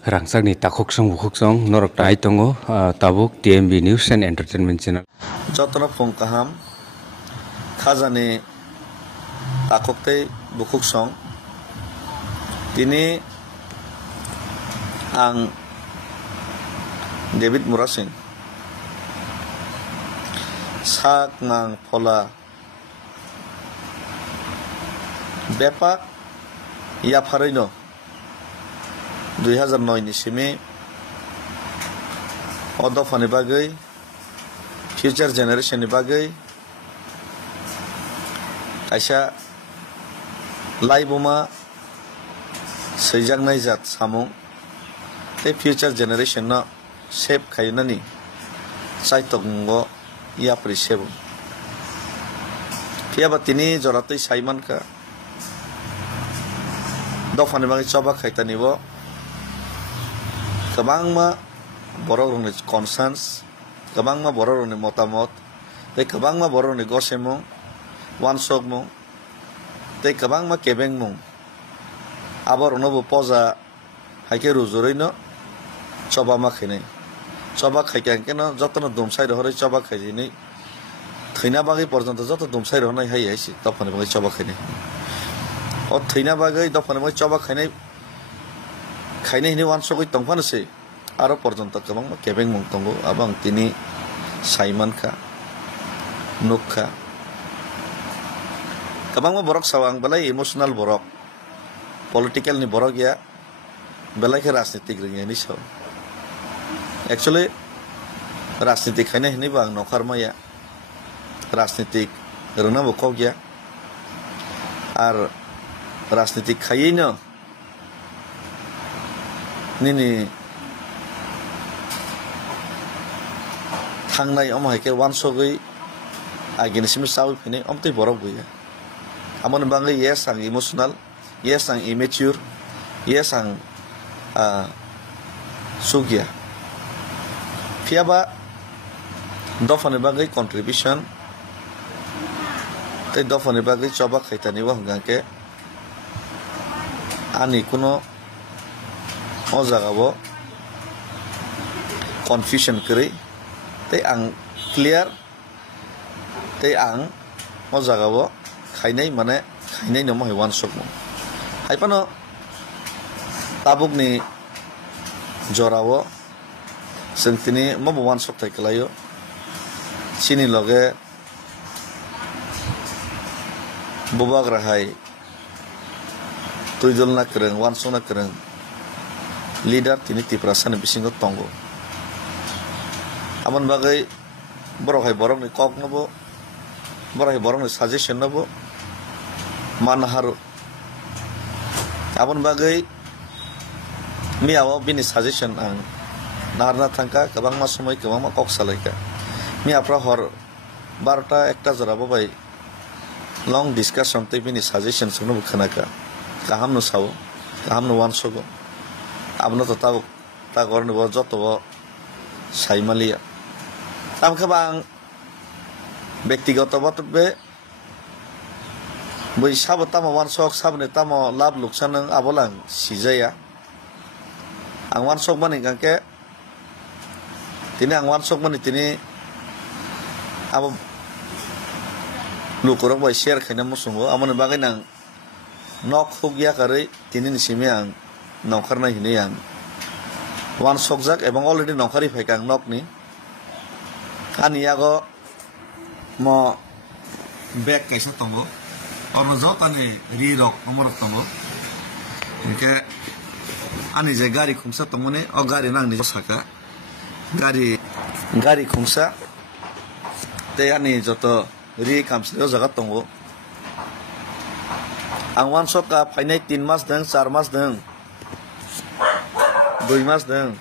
Rangsakni takoksong bukoksong norok tai tongo tabuk TMB News and Entertainment Channel. Jotno phung kaham khajani takoktei bukoksong tini ang David Murasing sak mang phola bepak ya pharoino 2009 ni simi odofani bagai future generation ni bagai kaisa laiboma seijangnai jat samung te future generation no shape khainani saitongo ya prisebo tiaba tini joratoi saiman ka dofani bagai choba khaitanibo kabangma borok ni concerns kabangma borok ni motamot te kabangma borok ni gosemo wansok mo te kabangma kebeng mo abor nobo poza haike ruzurino choba makhine choba khaikan keno jotno dumsai rohore choba khaijini thina bagi porjonto joto dumsai rohnai hai haisi topane bagi choba khaine o thina bagi dopane bagi choba khaine khaine hini wansok tongfano se aro porjonto kabang kebeng mong tongo abang tini saiman kha nukha kabang borok sawang balai emotional borok political ni borok ya belai ke rajnitik ring ni so actually rajnitik khaine hini bang nokhar maya rajnitik rona bokok ya ar rajnitik khaino nini thangnai om haike wansogoi aginisimu sawi phine omtei borok buya amon bangai yes ang emotional yes ang immature yes ang sugya fiaba dofane bagai contribution te dofane bagai choba khaitani wa hangke ani kuno o jagabo confusion kri te ang clear te ang o jagabo khainai mane khainai no mai wan sok mo haipano tabuk ni jorawo sentini mo wan sok thai kalayo sini loge bubag rahai tuidol na kreng wan sok na kreng leader tini tiprasan bisingo tongo amon bagai borok hai borok ni kok nobo borok hai borok ni suggestion nobo manharu amon bagai miawo bini suggestion ang narna thangka kabangma somoi kabangma kok salaika mi apra hor 12 ekta jorabo bai long discussion te bini suggestion sunu khanaka kaham no sawo kaham no wan sogo abno to ta gorne bo joto bo saimalia tam kabang ব্যক্তিগত বতবে বই সাব তামো ওয়ান sok sabne tamo lab luksan nang abolang sijaya ang wan sok mani gangke tini ang wan sok mani tini abo lukurok bai share khaina musungo amone bagai nang nok hugya kare tini nisimi ang nokhar na hine yang wan sok jak ebong already nokhari phaikang nok ni ani yago mo back kaisa tongo orno jotani ri rok nomor tongo ke ani je gari khumsa tongone o gari nang ni saka gari khumsa te ani joto ri kamslo jaga tongo ang wan soka phainai 3 mas dang 4 mas dang 2 mas dang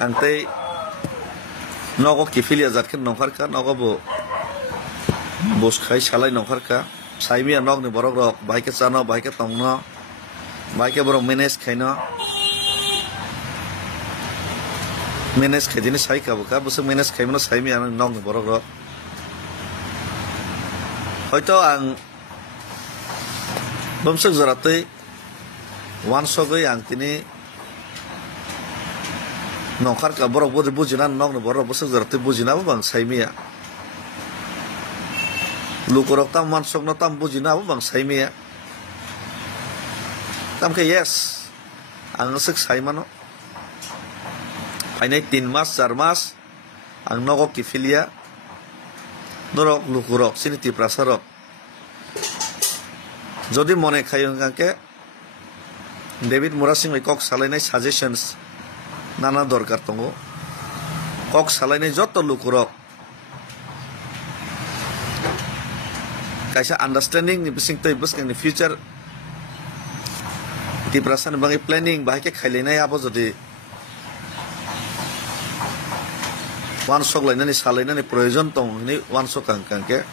ante nogo kifilia zatken nongkharka nogo bo bos khai salai nongkharka saimia nog ni borok rok baike chano baike tongno baike borok manage khaino manage khaidini sai ka buka bos manage khaimno saimia nog ni borok rok hoito ang bomsok jaratei wan sogoi ang tini nongkar ka borok bodi bujina nong borok bosok zarti bujina bang saimia lukurok tam wan sok no tam bujina bang saimia tam ke yes ang sek saimano painai 3 mas 4 mas ang nogo kifilia norok lukurok sini tiprasarok jodi mone khayong kangke David Murasing kok salainai suggestions nana dorkar tongo kok salainai joto lukurok kaisa understanding ni bising toy bus ni future tiprasan bangi planning bahake khailinai abo jodi wan sok lainani salainani proyojon tong ni wan sok kangke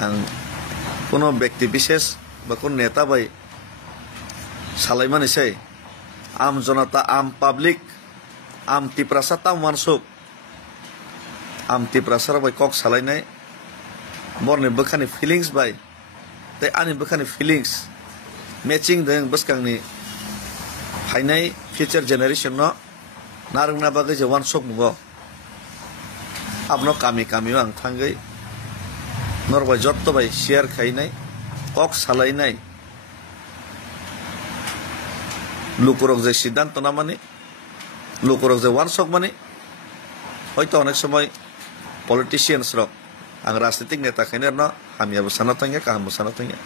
ang কোনো ব্যক্তি বিশেষ বা কোন নেতা ভাই সালাইমান এসে আম জনতা আম পাবলিক আম তিপ্রাসা তাম মানসুক আম তিপ্রাসার ভাই কক সালাইনাই বরনি বখানি ফিলিংস ভাই তাই আনি বখানি ফিলিংস ম্যাচিং দেং বসকাংনি ফাইনাই ফিউচার জেনারেশন ন নারংনা বাগै যে ওয়ান সক মুগ আপনো কামি কামিও আং থাঙ্গै নরবাই যত ভাই শেয়ার খাইনাই কক সালাইনাই লুকুরক যে সিদ্ধান্ত না মানে লুকুরক যে ওয়ান শক মানে হয়তো অনেক সময় পলিটিশিয়ানস রক আং রাজনৈতিক নেতা খাইনের ন হামিয়া বসানো থাকে কাহাম বসানো থাকে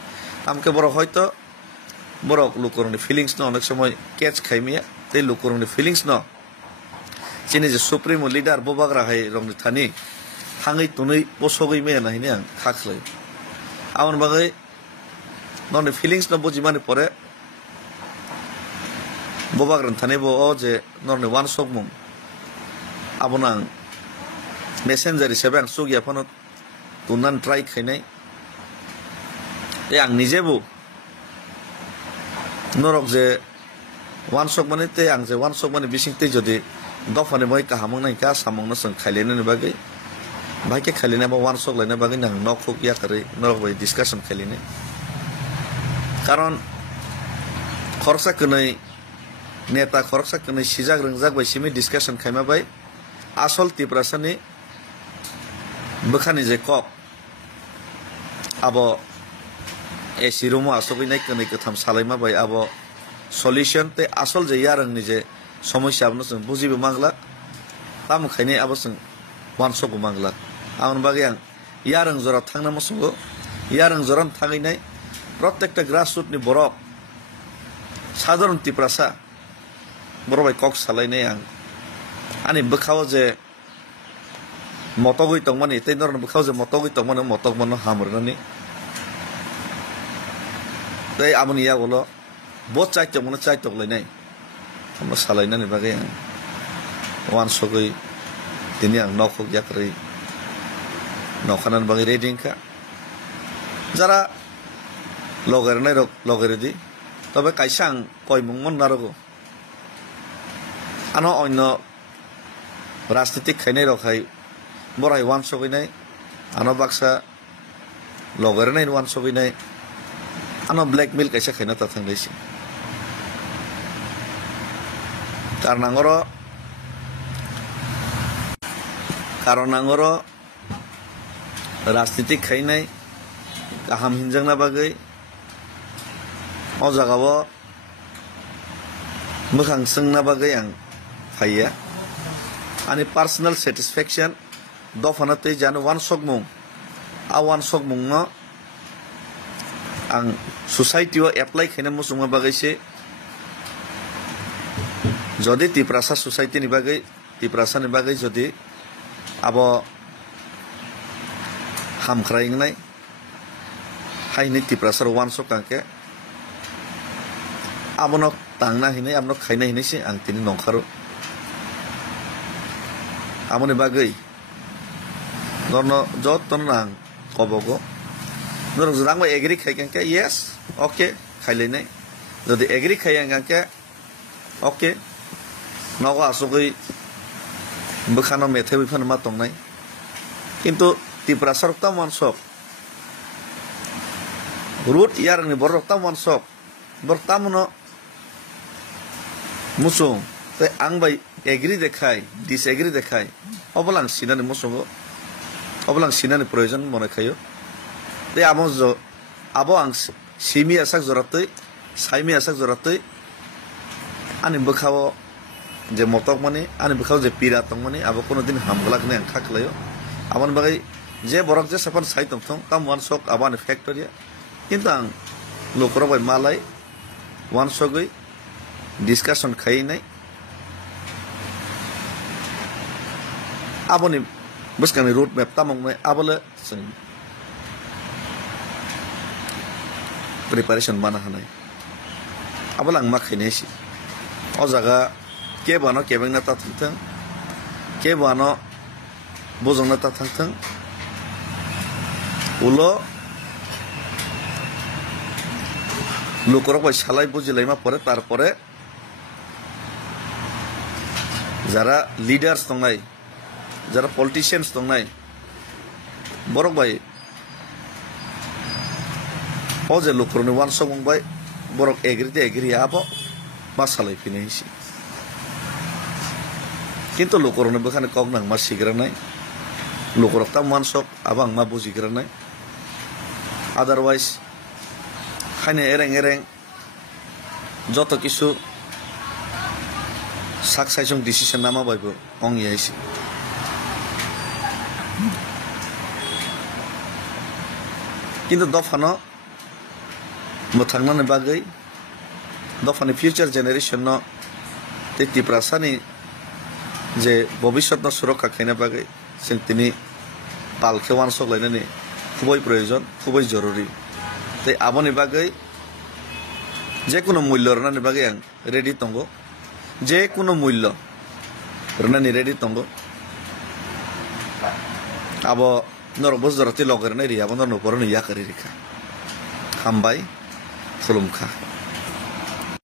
আমকে বড় হয়তো বড় লুকুরনি ফিলিংস ন অনেক সময় ক্যাচ খাইমিয়া তাই লুকুরনি ফিলিংস ন চিনি যে সুপ্রিমো লিডার ববাগ্রা হাই রংনি থানি হাঙै তুनै পসগै মেয়া নাহিনি আं খাখলাই আমন বাগै ননে ফিলিংস ন বুঝি মানে পরে ববাগ্রান থানে বো ও যে ননে ওয়ান শক মুং আবনা আं মেসেঞ্জার হিসেবে আं সুগিয়া ফোন তুনান ট্রাই খাইনাই আं নিজেবো নরক যে ওয়ান শক মানে তে আं যে ওয়ান শক মানে বিসিংতে যদি দফানে মই কাহামং নাই কা সামং ন সং খাইলেনে বাগै ভাইকে খাইলেনে বা ওয়ান শক লাইনে বাগै নাং নক হোক ইয়া করে নরক ভাই ডিসকাশন খাইলেনে কারণ খরচা কनै নেতা খরচা কनै সিজাগ রংজাগ বাই সিমি ডিসকাশন খাইমা বাই আসল তিপ্রাসানি বখানি যে কক আবো এসি রুমো আসবিনাই কनै কথাম সালাইমা বাই আবো সলিউশন তে আসল যে ইয়ারংনি যে সমস্যা আপনো जों বুঝিবে মাংলা তাম খাইনে আবো जों ওয়ান শক মাংলা আমন বাগै आं ইয়ারং জরা থাংনা মসুগো ইয়ারং জরান থাঙैनाय প্রত্যেকটা গ্রাসরুটনি বরক সাধারণ তিপ্রাসা বড়বাই কক সালাইনাय आं আনি বখাও যে মতগৈ তংমানি তেই নরন বখাও যে মতগৈ তংমানি মতক মনো হামরনানি তাই আমনি ইয়া বলো বহুত চাইতে মনে চাইতে লাইনাই আমরা সালাইনানি বাগै आं ওয়ান শকই তিনি आं নক হোক ইয়াকरै নখানান বাগै রেডিংকা যারা লগের নাই রক লগের দি তবে কাইসা आं কয়মুং মন নারগো আনো অন্য রাজনীতিক খাইনাই রখাই বড়াই ওয়ান সগৈনাই আনো বাক্সা লগের নাই ওয়ান সগৈনাই আনো ব্ল্যাকমেল কাইসা খাইনা তা থাংলাইছি কারণ আঙর রাজনীতিক খাইনাই গাহাম হিনজাংনা বাগै অ জাগাবো मोखां सोंना बागै आं फाइया आंनि पार्सनेल सेटिसफेक्शन दफाना तै जानो वान शक मुं आ वान शक मुं न आं सोसाइटियाव एप्लाइ खायना मुसुंगा बागैसे जदि तिप्रासा सोसाइटिनि बागै तिप्रासानि बागै जदि आबो हामख्रायनाय हायनि तिप्रासार वान शक कांके आबनो तांना हिनाय आमनो खायना हिनायसे आं तिनि नंखारो आमनि बागै नरनो जतन आं कबगो नर जरांबा एग्री खायकांके यस ओके खायलायनाय जदि एग्री खायांगांके ओके नगो आसगै बखानो मेथाइ बिफान मा तंनाय किन्तु तिप्रासार ता मानसक root yang ni borok tam wan sok bor tamuno musung te ang bai agree dekhai disagree dekhai obalang sinani musungo obalang sinani proyojon mone khayo te amojo abo ang simi asak joratoi saimi asak joratoi ani bokhawo je motok mani ani bokhawo je pira tong mani abo kono din hamglak ne ang khaklayo amon bagai je borok je sapan sai tong thong tam wan sok abani factory কিন্তু ang lokro bai malai wan sogoi discussion khai nai aboni buskani road map tamong nai abole preparation mana hanai abalang makhine si o jaga ke bano kebeng na ta thang ke bano bojong na ta thang ulo লোকরক ভাই সালাই বুঝিলাইমা পরে তারপরে যারা leaders দং নাই যারা politicians দং নাই বরক ভাই ও যে লোকরনি one সং ভাই বরক এগ্রিতে এগ্রি আবো মা সালাই ফিনাইছি কিন্তু লোকরনি বখানে কক নাং মা সিগ্রা নাই লোকরক তা ওয়ান সক আবাং মা বুঝিগ্রা নাই আদারওয়াইজ খাইনে এরেং যত কিছু সাকসাইসং ডিসিশন নামা বাইবো অং ইয়াইছি কিন্তু দফানো মোথাংনানি বাগৈ দফানি ফিউচার জেনারেশন ন তেতি প্রাসানি যে ভবিষ্যৎ ন সুরক্ষা খাইনা বাগৈ जों তিনি পালকে ওয়ান সকলাইনানি খুবই প্রয়োজন খুবই জরুরি তাই আবনি বাগৈ যে কোনো মূল্য রনানি বাগৈ আং রেডি তঙ্গ যে কোনো মূল্য রনানি রেডি তঙ্গ আবো নর বজরতি লগরনে রিয়া বন্ধ নপরন ইয়া করি রেখা হামবাই খুলুমখা